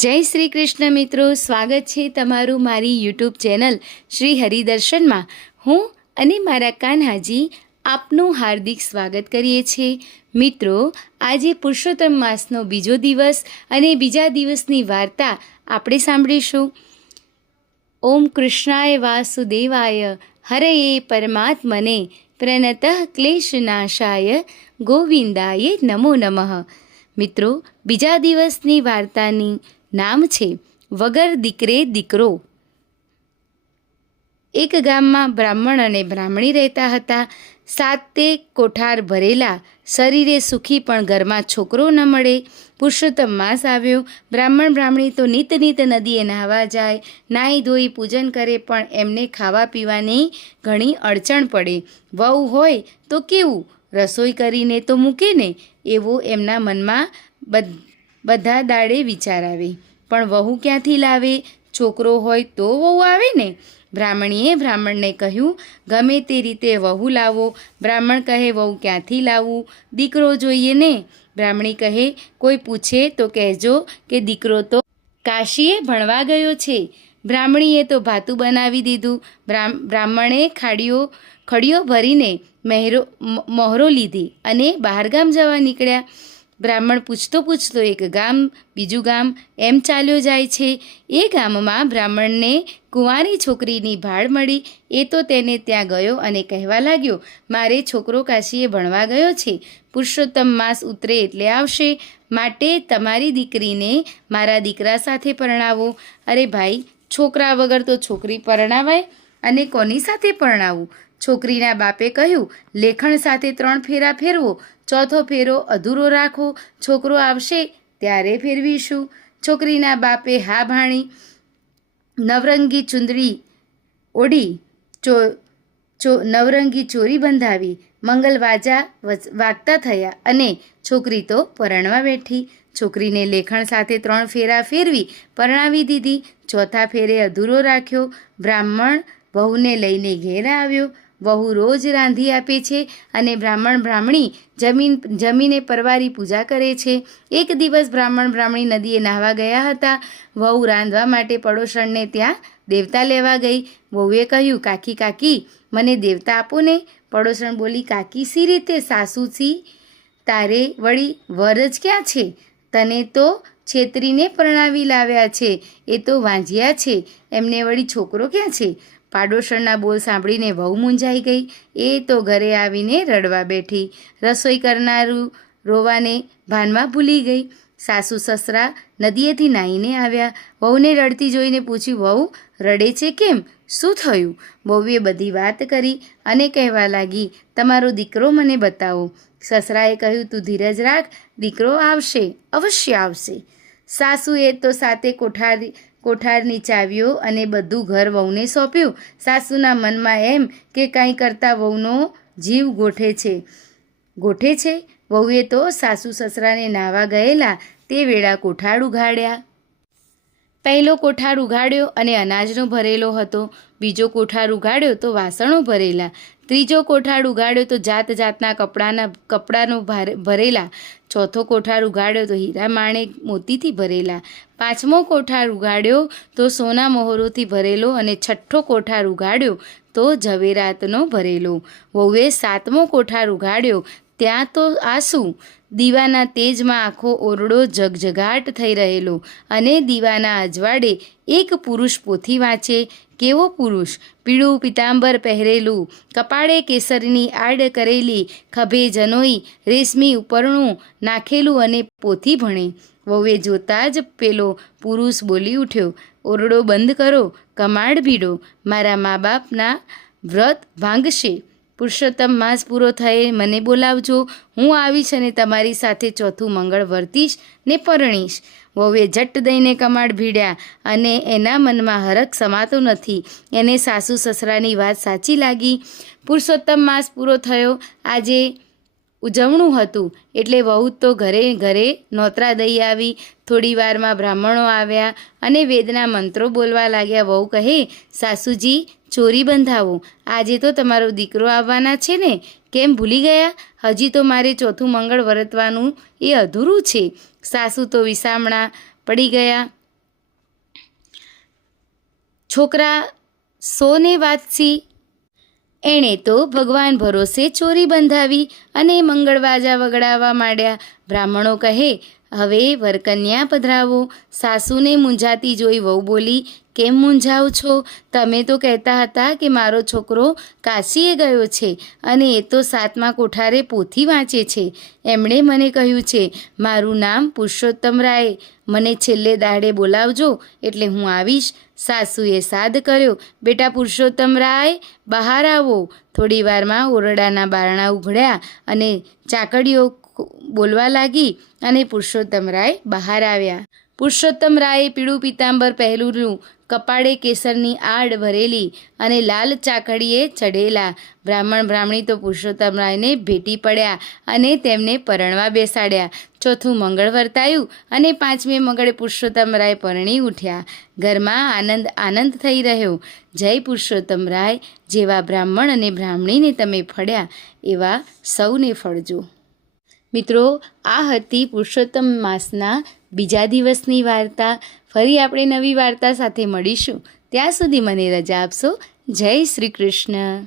જય શ્રી કૃષ્ણ મિત્રો, સ્વાગત છે તમારું મારી યુટ્યુબ ચેનલ શ્રી હરિદર્શનમાં. હું અને મારા કાન્હાજી આપનું હાર્દિક સ્વાગત કરીએ છીએ. મિત્રો, આજે પુરુષોત્તમ માસનો બીજો દિવસ અને બીજા દિવસની વાર્તા આપણે સાંભળીશું. ઓમ કૃષ્ણાય વાસુદેવાય હરયે પરમાત્મને પ્રણતઃ ક્લેશનાશાય ગોવિંદાય નમો નમઃ. મિત્રો, બીજા દિવસની વાર્તાની નામ છે વગર દીકરે દીકરો. એક ગામમાં બ્રાહ્મણ અને બ્રાહ્મણી રહેતા હતા. 7 કોઠાર ભરેલા, શરીરે સુખી પણ ઘરમાં છોકરો ન મળે. પુરુષોત્તમ માસ આવ્યો. બ્રાહ્મણ બ્રાહ્મણી તો નિત નદીએ નાહવા જાય, નાહી ધોઈ પૂજન કરે, પણ એમને ખાવા પીવાની ઘણી અડચણ પડે. વહુ હોય તો કેવું, રસોઈ કરીને તો મૂકે ને, એવો એમના મનમાં બધા દાડે વિચાર આવે. પણ વહુ ક્યાંથી લાવે? છોકરો હોય તો વહુ આવે ને. બ્રાહ્મણીએ બ્રાહ્મણને કહ્યું, ગમે તે રીતે વહુ લાવો. બ્રાહ્મણ કહે, વહુ ક્યાંથી લાવું? દીકરો જોઈએ ને. બ્રાહ્મણી કહે, કોઈ પૂછે તો કહેજો કે દીકરો તો કાશીએ ભણવા ગયો છે. બ્રાહ્મણીએ તો ભાતું બનાવી દીધું. બ્રાહ્મણે ખડીઓ ભરીને મહોરો લીધી અને બહારગામ જવા નીકળ્યા. બ્રાહ્મણ પૂછતો એક ગામ બીજું ગામ એમ ચાલ્યો જાય છે. એ ગામમાં બ્રાહ્મણને કુંવારી છોકરીની ભાળ મળી. એ તો તેને ત્યાં ગયો અને કહેવા લાગ્યો, મારે છોકરો કાશીએ ભણવા ગયો છે. પુરુષોત્તમ માસ ઉતરે એટલે આવશે, માટે તમારી દીકરીને મારા દીકરા સાથે પરણાવો. અરે ભાઈ, છોકરા વગર તો છોકરી પરણાવાય, અને કોની સાથે પરણાવું? છોકરીના બાપે કહ્યું, લેખણ સાથે 3 ફેરા ફેરવો, 4થો ફેરો અધૂરો રાખો. છોકરો આવશે ત્યારે ફેરવીશું. છોકરીના બાપે હા ભાણી. નવરંગી ચુંદડી ઓઢી, નવરંગી ચોરી બંધાવી, મંગલ વાજા વાગતા થયા અને છોકરી તો પરણવા બેઠી. છોકરીને લેખણ સાથે 3 ફેરા ફેરવી પરણાવી દીધી. 4થા ફેરે અધૂરો રાખ્યો. બ્રાહ્મણ વહુને લઈને ઘેર આવ્યો. વહુ રોજ રાંધી આપે છે અને બ્રાહ્મણ બ્રાહ્મણી જમીને પરવારી પૂજા કરે છે. એક દિવસ બ્રાહ્મણ બ્રાહ્મણી નદીએ નાહવા ગયા હતા. વહુ રાંધવા માટે પડોશણને ત્યાં દેવતા લેવા ગઈ. વહુએ કહ્યું, કાકી મને દેવતા આપો ને. પડોશણ બોલી, કાકી સી રીતે? સાસુથી તારે વળી વર જ ક્યાં છે? તને તો છેતરીને પરણાવી લાવ્યા છે. એ તો વાંજ્યા છે, એમને વળી છોકરો ક્યાં છે? પાડોશણના બોલ સાંભળીને વહુ મૂંઝાઈ ગઈ. એ તો ઘરે આવીને રડવા બેઠી. રસોઈ કરનારું રોવાને ભાનમાં ભૂલી ગઈ. સાસુ સસરા નદીએથી નાહીને આવ્યા. વહુને રડતી જોઈને પૂછ્યું, વહુ રડે છે કેમ? શું થયું? વહુએ બધી વાત કરી અને કહેવા લાગી, તમારો દીકરો મને બતાવો. સસરાએ કહ્યું, તું ધીરજ રાખ, દીકરો આવશે, અવશ્ય આવશે. સાસુએ તો 7 કોઠારની ચાવીઓ અને બધું ઘર વહુને સોંપ્યું. સાસુના મનમાં એમ કે કાંઈ કરતાં વહુનો જીવ ગોઠે છે. વહુએ તો સાસુ સસરાને નાહવા ગયેલા તે વેળા કોઠાર ઉઘાડ્યા. પહેલો કોઠાર ઉઘાડ્યો અને અનાજનો ભરેલો હતો. બીજો કોઠાર ઉઘાડ્યો તો વાસણો ભરેલા. ત્રીજો કોઠાર ઉઘાડ્યો તો જાત જાતના કપડાનો ભરેલા. ચોથો કોઠાર ઉઘાડ્યો તો હીરા માણેક મોતીથી ભરેલા. 5મો કોઠાર ઉઘાડ્યો તો સોના મહોરોથી ભરેલો અને 6ઠ્ઠો કોઠાર ઉઘાડ્યો તો ઝવેરાતનો ભરેલો. વહુએ 7મો કોઠાર ઉઘાડ્યો, ત્યાં તો આંસુ. દીવાના તેજમાં આખો ઓરડો જગજગાટ થઈ રહેલો અને દીવાના અજવાળે એક પુરુષ પોથી વાંચે. કેવો પુરુષ? પીળું પિતાંબર પહેરેલું, કપાળે કેસરની આડ કરેલી, ખભે જનોઈ, રેશમી ઉપરણું નાખેલું અને પોથી ભણે. વહુએ જોતાં જ પેલો પુરુષ બોલી ઉઠ્યો, ઓરડો બંધ કરો, કમાડ ભીડો, મારા મા બાપના વ્રત ભાંગશે. પુરુષોત્તમ માસ પૂરો થયે મને બોલાવજો, હું આવીશ અને તમારી સાથે 4થું મંગળ વર્તીશ ને પરણીશ. વહુએ ઝટ દઈને કમાડ ભીડ્યા અને એના મનમાં હરખ સમાતો નથી. એને સાસુ સસરાની વાત સાચી લાગી. પુરુષોત્તમ માસ પૂરો થયો. આજે ઉજવણું હતું એટલે વહુ તો ઘરે નોતરા દઈ આવી. થોડી વારમાં બ્રાહ્મણો આવ્યા અને વેદના મંત્રો બોલવા લાગ્યા. વહુ કહે, સાસુજી ચોરી બંધાવો, આજે તો તમારો દીકરો આવવાના છે ને, કેમ ભૂલી ગયા? હજી તો મારે 4થું મંગળ વર્તવાનું એ અધૂરું છે. સાસુ તો વિસામણા પડી ગયા. છોકરા સોને વાતસી, એણે તો ભગવાન ભરોસે ચોરી બંધાવી અને મંગળવાજા વગડાવવા માંડ્યા. બ્રાહ્મણો કહે, હવે વરકન્યા પધરાવો. સાસુને મૂંઝાતી જોઈ વહુ બોલી, કેમ મૂંઝાવ છો? તમે તો કહેતા હતા કે મારો છોકરો કાશીએ ગયો છે અને એ તો 7મા કોઠારે પોથી વાંચે છે. એમણે મને કહ્યું છે, મારું નામ પુરુષોત્તમરાય, મને છેલ્લે દાડે બોલાવજો એટલે હું આવીશ. સાસુએ સાદ કર્યો, બેટા પુરુષોત્તમરાય, બહાર આવો. થોડી વારમાં ઓરડાના બારણા ઉઘડ્યા અને ચાકડીઓ બોલવા લાગી અને પુરુષોત્તમરાય બહાર આવ્યા. પુરુષોત્તમરાયે પીળું પિતાંબર પહેરેલું, કપાળે કેસરની આડ ભરેલી અને લાલ ચાકડીએ ચઢેલા. બ્રાહ્મણ બ્રાહ્મણી તો પુરુષોત્તમરાયને ભેટી પડ્યા અને તેમને પરણવા બેસાડ્યા. 4થું મંગળ વર્તાયું અને 5મે મંગળે પુરુષોત્તમરાય પરણી ઉઠ્યા. ઘરમાં આનંદ આનંદ થઈ રહ્યો. જય પુરુષોત્તમરાય, જેવા બ્રાહ્મણ અને બ્રાહ્મણીને તમે ફળ્યા એવા સૌને ફળજો. મિત્રો, આ હતી પુરુષોત્તમ માસના બીજા દિવસની વાર્તા. ફરી આપણે નવી વાર્તા સાથે મળીશું. ત્યાં સુધી મને રજા આપશો. જય શ્રી કૃષ્ણ.